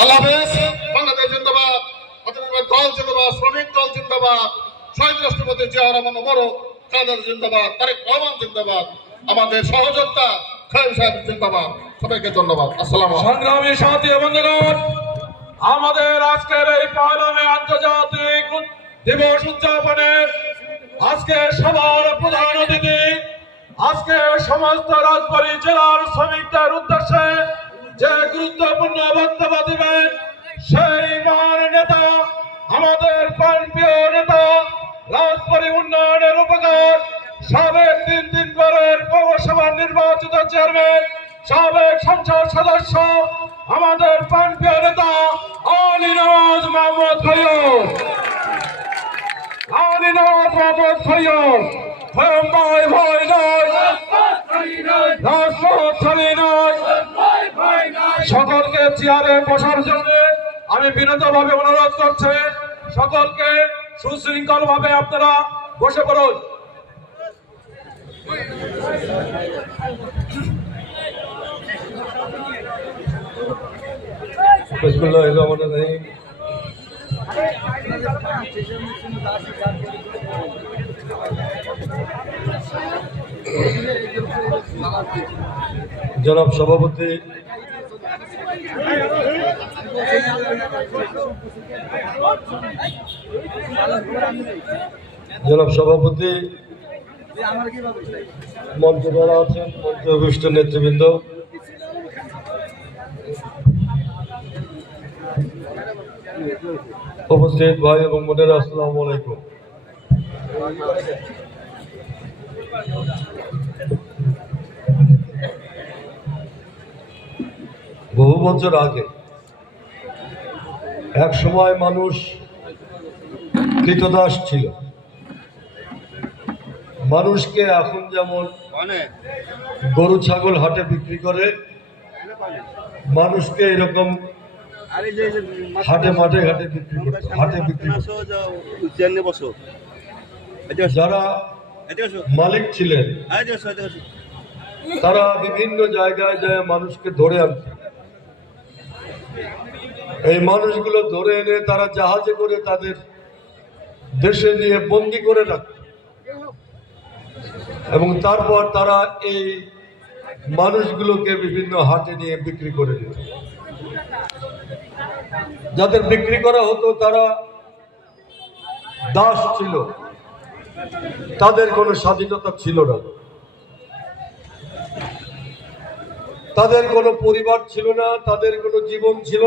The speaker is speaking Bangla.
আল্লাহ হাফেজ। বাংলাদেশ জিন্দাবাদ, দল জিন্দাবাদ, শ্রমিক দল জিন্দাবাদ, শহীদ রাষ্ট্রপতি জিয়া রহমান মোবারক, খালেদা জিন্দাবাদ, তারেক রহমান জিন্দাবাদ, আমাদের সহযোদ্ধা খালেদ সাহেব জিন্দাবাদ। সবাইকে ধন্যবাদ। আসসালামু আলাইকুম। সংগ্রামী সাথী বন্ধুগণ, আমাদের আজকের এই ১ মে আন্তর্জাতিক দিবস উদযাপনের আজকে সবার প্রধান অতিথি, আজকে সমস্ত রাজবাড়ী জেলার শ্রমিকদের উদ্দেশ্যে যে গুরুত্বপূর্ণ বক্তব্য দিবেন সেই মহান নেতা, আমাদের প্রাণপ্রিয় নেতা, রাজবাড়ী উন্নয়নের উপকার সাবেক ৩ বারের পৌরসভার নির্বাচিত চেয়ারম্যান, সাবেক সংসদ সদস্য, আমাদের প্রাণপ্রিয় নেতা আলী নওয়াজ মোহাম্মদ ফৈয়দ। আলী নওয়াজ মোহাম্মদ ফৈয়দ, ভয় ভয় নয়, রাজপথ ছাড়ি নয়। সকলকে চেয়ারে বসার জন্য আমি বিনীতভাবে অনুরোধ করছি, সকলকে সুশৃঙ্খল ভাবে আপনারা বসে পড়ুন। বিসমিল্লাহিররহমানিররহিম। জনাব সভাপতি, মঞ্চে যারা আছেন, মঞ্চে উপবিষ্ট নেতৃবৃন্দ, উপস্থিত ভাই এবং বোনেরা, আসসালামু আলাইকুম। বহু বছর আগে এক সময় মানুষ কৃতদাস ছিল। মানুষকে এখন যেমন গরু ছাগল হাটে বিক্রি করে, মানুষকে এরকম হাটে মাঠে ঘাটে বিক্রি করে, হাটে বিক্রি করে। যারা মালিক ছিলেন তারা বিভিন্ন জায়গায় যায় মানুষকে ধরে আনতে। এই মানুষগুলো ধরে এনে তারা জাহাজে করে তাদের দেশে নিয়ে বন্দি করে রাখত এবং তারপর তারা এই মানুষগুলোকে বিভিন্ন হাটে নিয়ে বিক্রি করে দিত। যাদের বিক্রি করা হতো তারা দাস ছিল, তাদের কোনো স্বাধীনতা ছিল না, তাদের কোনো পরিবার ছিল না, তাদের কোনো জীবন ছিল না।